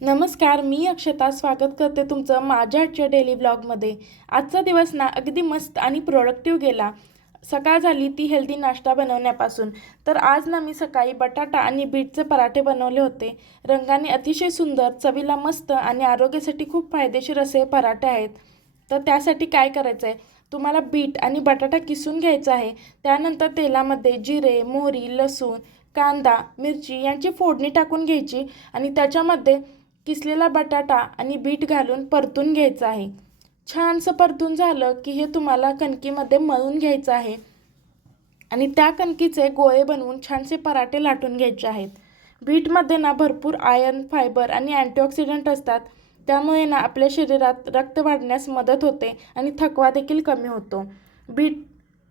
नमस्कार, मी अक्षता स्वागत करते तुमचं माझ्या आजच्या डेली व्लॉगमध्ये। आजचा दिवस ना अगदी मस्त आणि प्रोडक्टिव्ह गेला। सकाळ झाली ती हेल्दी नाश्ता बनवण्यापासून। तर आज ना मी सकाळी बटाटा आणि बीटचे पराठे बनवले होते। रंगाने अतिशय सुंदर, चवीला मस्त आणि आरोग्यासाठी खूप फायदेशीर असे पराठे आहेत। तर त्यासाठी काय करायचं आहे, तुम्हाला बीट आणि बटाटा किसून घ्यायचा आहे। त्यानंतर तेलामध्ये जिरे, मोहरी, लसूण, कांदा, मिरची यांची फोडणी टाकून घ्यायची आणि त्याच्यामध्ये किसलेला बटाटा आणि बीट घालून परतून घ्यायचं आहे। छानसं परतून झालं की हे तुम्हाला कणकीमध्ये मळून घ्यायचं आहे आणि त्या कणकीचे गोळे बनवून छानसे पराठे लाटून घ्यायचे आहेत। बीटमध्ये ना भरपूर आयर्न, फायबर आणि अँटीऑक्सिडंट असतात। त्यामुळे ना आपल्या शरीरात रक्त वाढण्यास मदत होते आणि थकवा देखील कमी होतो। बीट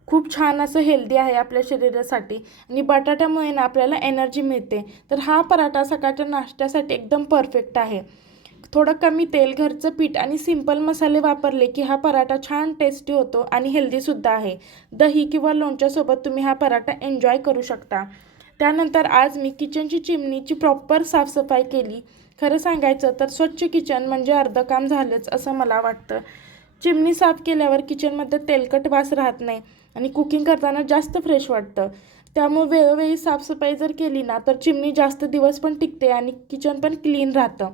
खूप छान असं हेल्दी आहे आपल्या शरीरासाठी आणि बटाट्यामुळे ना आपल्याला एनर्जी मिळते। तर हा पराठा सकाळच्या नाश्त्यासाठी एकदम परफेक्ट आहे। थोडं कमी तेल, घरचं पीठ आणि सिंपल मसाले वापरले की हा पराठा छान टेस्टी होतो आणि हेल्दीसुद्धा आहे। दही किंवा लोणच्यासोबत तुम्ही हा पराठा एन्जॉय करू शकता। त्यानंतर आज मी किचनची चिमणीची प्रॉपर साफसफाई केली। खरं सांगायचं तर स्वच्छ किचन म्हणजे अर्धं काम झालंच असं मला वाटतं। चिमणी साफ केल्यावर किचनमध्ये तेलकट वास राहत नाही आणि कुकिंग करताना जास्त फ्रेश वाटतं। त्यामुळे वेळोवेळी साफसफाई जर केली ना तर चिमणी जास्त दिवस पण टिकते आणि किचन पण क्लीन राहतं।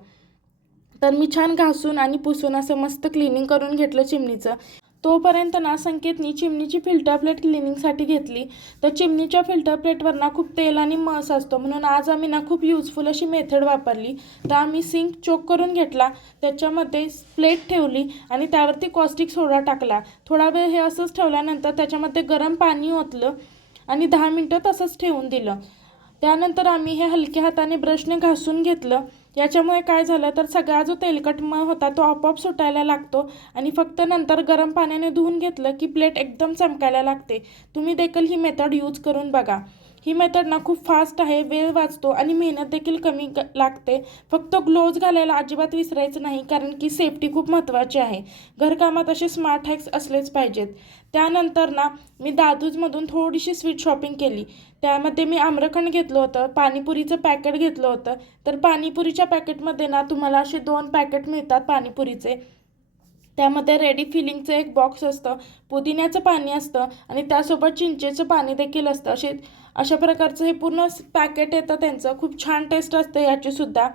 तर मी छान घासून आणि पुसून असं मस्त क्लिनिंग करून घेतलं चिमणीचं। तोपर्यंत ना संकेतनी चिमणीची फिल्टर प्लेट क्लिनिंगसाठी घेतली। तर चिमणीच्या फिल्टर प्लेटवर ना खूप तेल आणि मस असतो, म्हणून आज आम्ही ना खूप युजफुल अशी मेथड वापरली। तर आम्ही सिंक चोक करून घेतला, त्याच्यामध्ये प्लेट ठेवली आणि त्यावरती कॉस्टिक सोडा टाकला। थोडा वेळ हे असंच ठेवल्यानंतर त्याच्यामध्ये गरम पाणी ओतलं आणि 10 मिनटं तसंच ठेवून दिलं। त्यानंतर आम्ही हे हलक्या हाताने ब्रशने घासून घेतलं। याच्यामुळे काय झालं तर सगळा जो तेलकट मळ होता तो आपोआप सुटायला लागतो आणि फक्त नंतर गरम पाण्याने धुवून घेतलं की प्लेट एकदम चमकायला लागते। तुम्ही देखील ही मेथड यूज करून बघा। ही मेथड ना खूप फास्ट आहे, वेळ वाचतो आणि मेहनत देखील कमी लागते। फक्त ग्लोव्ज घालायला अजिबात विसरायचं नाही, कारण की सेफ्टी खूप महत्त्वाची आहे। घरकामात असे स्मार्ट हॅक्स असलेच पाहिजेत। त्यानंतर ना मी दादूजमधून थोडीशी स्वीट शॉपिंग केली। त्यामध्ये मी आम्रखंड घेतलं होतं, पाणीपुरीचं पॅकेट घेतलं होतं। तर पाणीपुरीच्या पॅकेटमध्ये ना तुम्हाला असे 2 पॅकेट मिळतात पाणीपुरीचे। त्यामध्ये रेडी फिलिंगचं एक बॉक्स असतं, पुदिन्याचं पाणी असतं आणि त्यासोबत चिंचेचं पाणी देखील असतं। अशा प्रकारचं हे पूर्ण पॅकेट येतं त्यांचं। खूप छान टेस्ट असते याचीसुद्धा।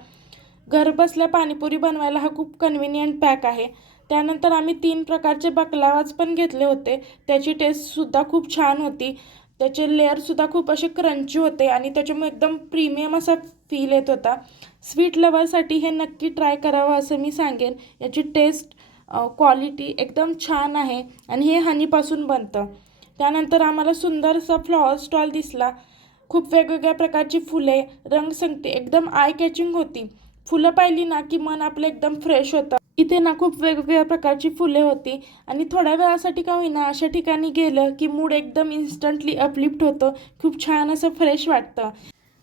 घरबसल्या पाणीपुरी बनवायला हा खूप कन्व्हिनियंट पॅक आहे। त्यानंतर आम्ही 3 प्रकारचे बकलावाज पण घेतले होते। त्याची टेस्टसुद्धा खूप छान होती। त्याचे लेअरसुद्धा खूप असे क्रंची होते आणि त्याच्यामुळे एकदम प्रीमियम असा फील येत होता। स्वीट लवरसाठी हे नक्की ट्राय करावं असं मी सांगेन। याची टेस्ट, क्वालिटी एकदम छान आहे आणि हे हनीपासून बनतं। त्यानंतर आम्हाला सुंदरसा फ्लॉवर स्टॉल दिसला। खूप वेगवेगळ्या प्रकारची फुले, रंगसंगती एकदम आय कॅचिंग होती। फुलं पाहिली ना की मन आपलं एकदम फ्रेश होतं। इथे ना खूप वेगवेगळ्या प्रकारची फुले होती आणि थोड्या वेळासाठी का होईना अशा ठिकाणी गेलं की मूड एकदम इन्स्टंटली अपलिफ्ट होतं। खूप छान असं फ्रेश वाटतं।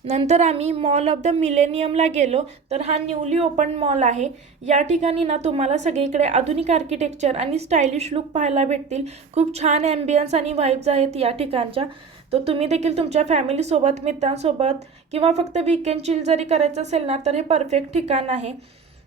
नंतर आम्ही मॉल ऑफ द मिलेनियमला गेलो। तर हा न्यूली ओपन मॉल आहे। या ठिकाणी ना तुम्हाला सगळीकडे आधुनिक आर्किटेक्चर आणि स्टायलिश लुक पाहायला भेटतील। खूप छान ॲम्बियन्स आणि वाईब्स आहेत या ठिकाणच्या। तर तुम्ही देखील तुमच्या फॅमिलीसोबत, मित्रांसोबत किंवा फक्त वीकेंड चिल जरी करायचं असेल ना तर हे परफेक्ट ठिकाण आहे।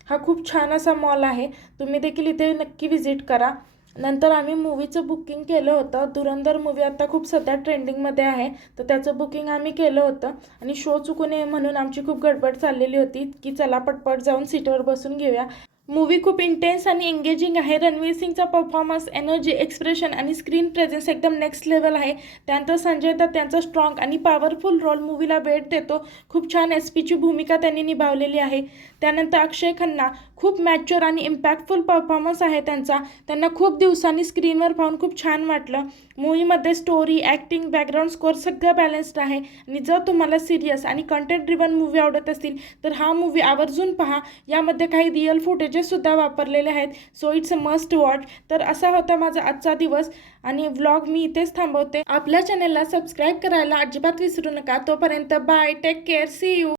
हा खूप छान असा मॉल आहे, तुम्ही देखील इथे नक्की व्हिजिट करा। नंतर आम्ही मूवीचं बुकिंग केलं होतं। धुरंधर मूवी आता खूप सध्या ट्रेंडिंगमध्ये आहे, तर त्याचं बुकिंग आम्ही केलं होतं आणि शो चुकू नये म्हणून आमची खूप गडबड चाललेली होती की चला पटपट जाऊन सीटवर बसून घेऊया। मूवी खूप इंटेन्स आणि एंगेजिंग आहे। रणवीर सिंगचा परफॉर्मन्स, एनर्जी, एक्सप्रेशन आणि स्क्रीन प्रेझेन्स एकदम नेक्स्ट लेवल आहे। त्यानंतर संजय दत्त त्यांचा स्ट्रॉंग आणि पॉवरफुल रोल मूवीला वेळ देतो। खूप छान एसपीची भूमिका त्यांनी निभावलेली आहे। त्यानंतर अक्षय खन्ना, खूप मॅच्युअर आणि इम्पॅक्टफुल परफॉर्मन्स आहे त्यांचा। त्यांना खूप दिवसांनी स्क्रीनवर पाहून खूप छान वाटलं। मूवीमध्ये स्टोरी, ॲक्टिंग, बॅकग्राऊंड स्कोअर सगळं बॅलन्स्ड आहे आणि जर तुम्हाला सिरियस आणि कंटेंट ड्रिव्हन मूवी आवडत असतील तर हा मूवी आवर्जून पहा। यामध्ये काही रिअल फुटेजेससुद्धा वापरलेले आहेत, so it's a must watch. तर असा होता माझा आजचा दिवस आणि व्लॉग मी इथेच थांबवते। आपल्या चॅनलला सबस्क्राईब करायला अजिबात विसरू नका। तोपर्यंत bye, take care, see you.